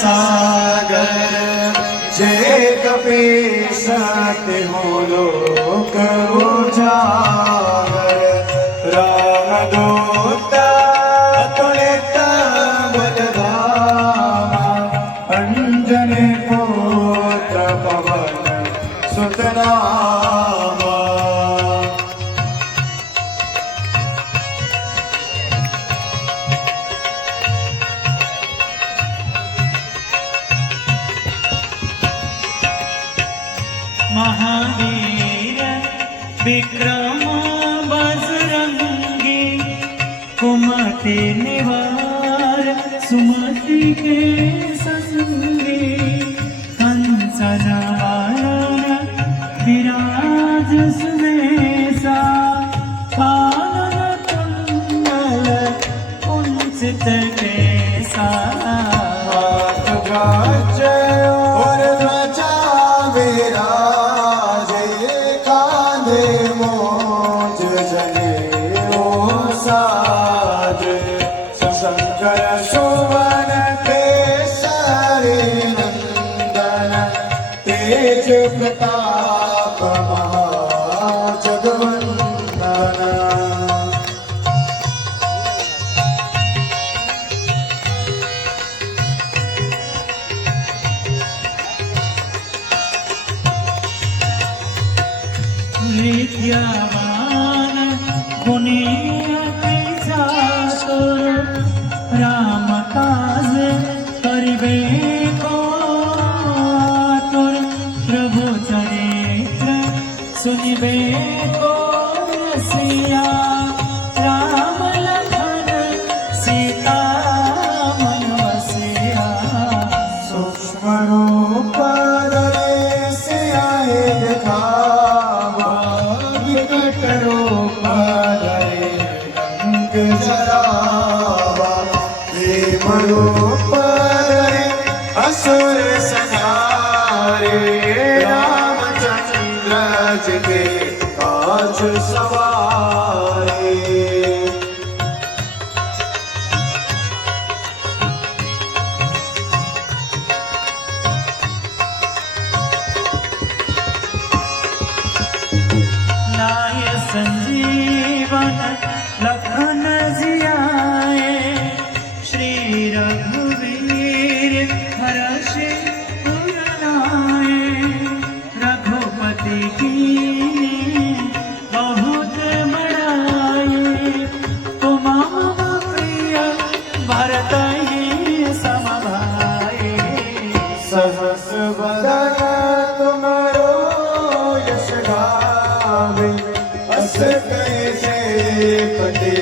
सागर जे कपीश ते हो लोक उजागर रामदूत अतुलित बलधाम अंजनी पुत्र पवन सुत नाम। महावीर विक्रम बजरंगी कुमति निवार सुमति के संगी कंस जवारण विराज सुमेसा कानन कुंडल कुंचित केसा हाथ गज और ध्वजा विराजे कांधे मोज जनेऊ साज शंकर सुवन केसरी नंदन तेज प्रताप महाजगवंदन। विद्यावान गुणी अति चातुर राम काज करिबे को आतुर प्रभु चरित्र सुनिबे को रसिया राम लखन सीता मन बसिया। सूक्ष्म रूप धरे सियाए दिखावा विकट रूप धरे रंग जरावा भीम रूप धरे असुर संहारे रामचंद्र जी के काज सवारे। लाय संजीवन लखन जियाए श्री रघुवीर हर्षि उर लाए। रघुपति की बहुत बड़ाई तुम मम प्रिय भरत ही सम भाई। सहस बदन तुम्हारो यश गावे अस कैसे पति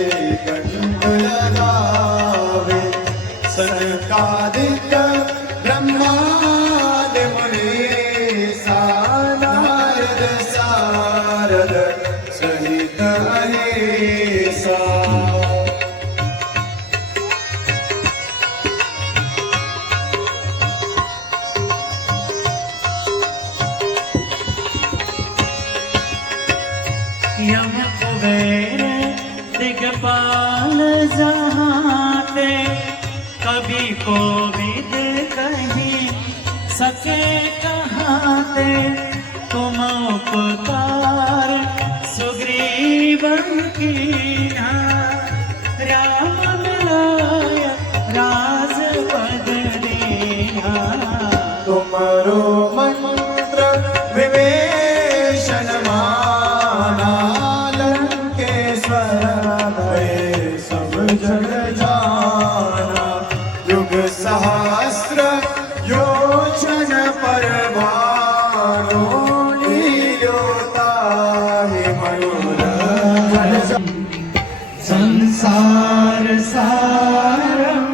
कंठ लगावे। सनकादिक ब्रह्मादि मुनीसा नारद सारद सहित अहिसा। यम कुबेर दिगपाल जहाते कभी कोविद कहीं सके कहाते। तुम उपकार सुग्रीवन कीन्हा राम मिलाय राजपद दीन्हा। तुमरो मंत्र विभीषण माना लंकेश्वर भय सब जग जाना। युग सहस्र योजन पर भानु लील्योताहि मनोरम। संसार सारम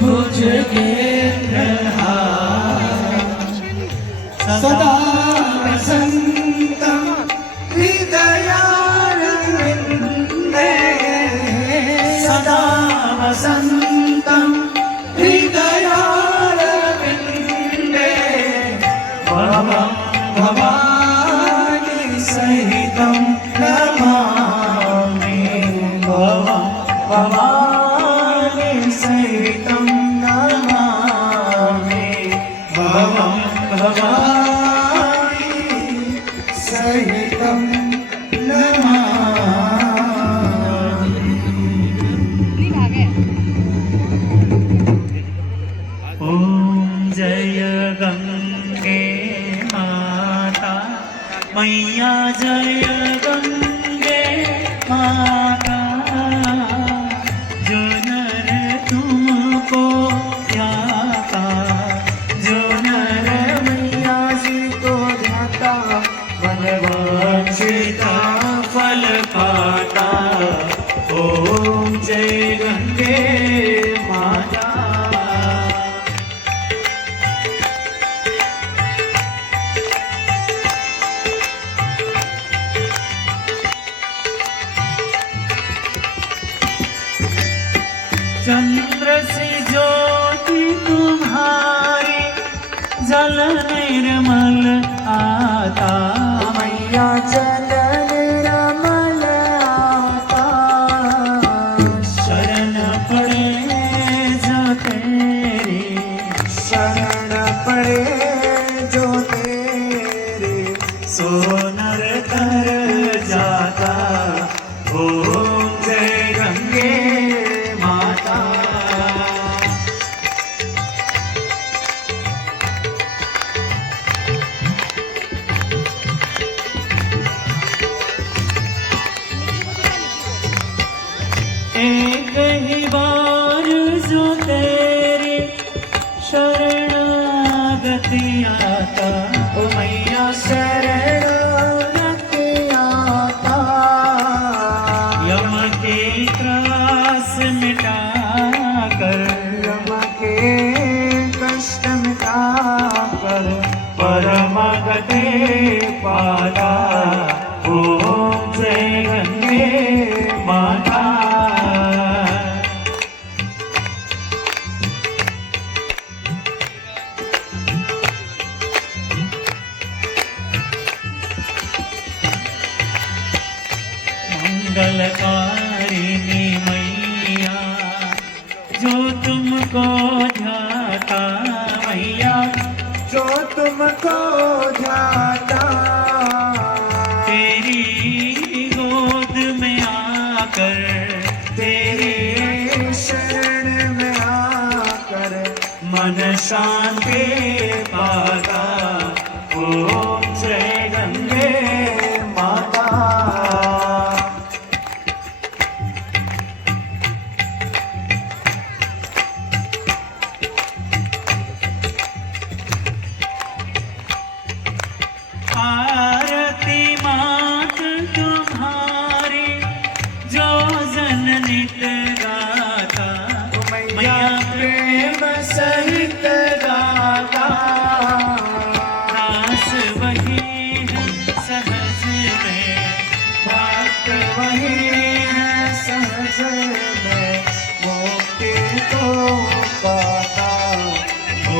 भुजगेन्द्रहारम सदा वसन्तं हृदयारविन्दे। सदा वसन्तं हृदयारविन्दे। भवं भवानी सहितं नमामि। भवं भवानी सहितं नमामि। मैया जय गंगे माता, जो नर तुमको ध्याता, जो नर मैया जी को ध्याता मनवांछिता फल पाता। ओम जय गंगे माता। चंद्र सी ज्योति तुम्हारी, जल निर्मल आता। मैया जल निर्मल आता, शरण पड़े जो तेरी, शरण पड़े जो तेरे, सो नर तर जाता। ओम जय गंगे माता। एक ही बार जो तेरी शरणागति आता। ओ मैया शरणागति आता, यम के त्रास मिटा कर, यम के कष्ट मिटा कर, परम गति पाता। ओम जय गंगे माता। मंगलकारिणी मैया, जो तुमको ध्याता। मैया जो तुमको ध्याता, तेरी गोद में आकर, तेरे शरण में आकर, मन शांति पाता। ओम जय गंगे माता। आरती मात तुम्हारी, जो जन नित गाता। मैया प्रेम सहित गाता, दास वही है सहज में, भक्त वही है सहज में, मुक्ति को पाता। ओ